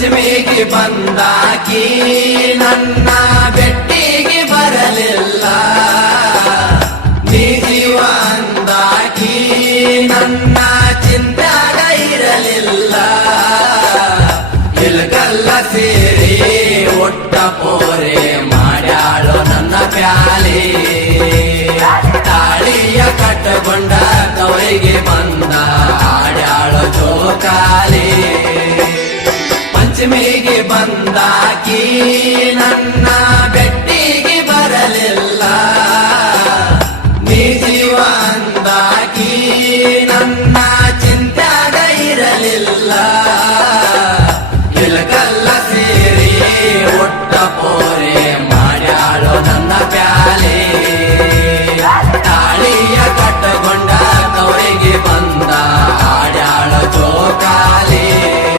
ಪಂಚಮಿಗೆ ಬಂದಾಕಿ ನನ್ನ ಬೆಟ್ಟಿಗೆ ಬರಲಿಲ್ಲ, ನೀ ಜೀವ ಅಂದಾಕಿ ನನ್ನ ಚಿಂತ್ಯಾಗ ಇರಲಿಲ್ಲ. ಇಲ್ಕಲ್ಲ ಸೇರಿ ಒಟ್ಟ ಪೋರೆ ಮಾಡ್ಯಾಳು ನನ್ನ ಪ್ಯಾಲಿ, ತಾಳಿಯ ಕಟ್ಟಕೊಂಡ ಕವರಿಗೆ ಬಂದ ಆಡ್ಯಾಳು ಜೋಕಾಲಿ.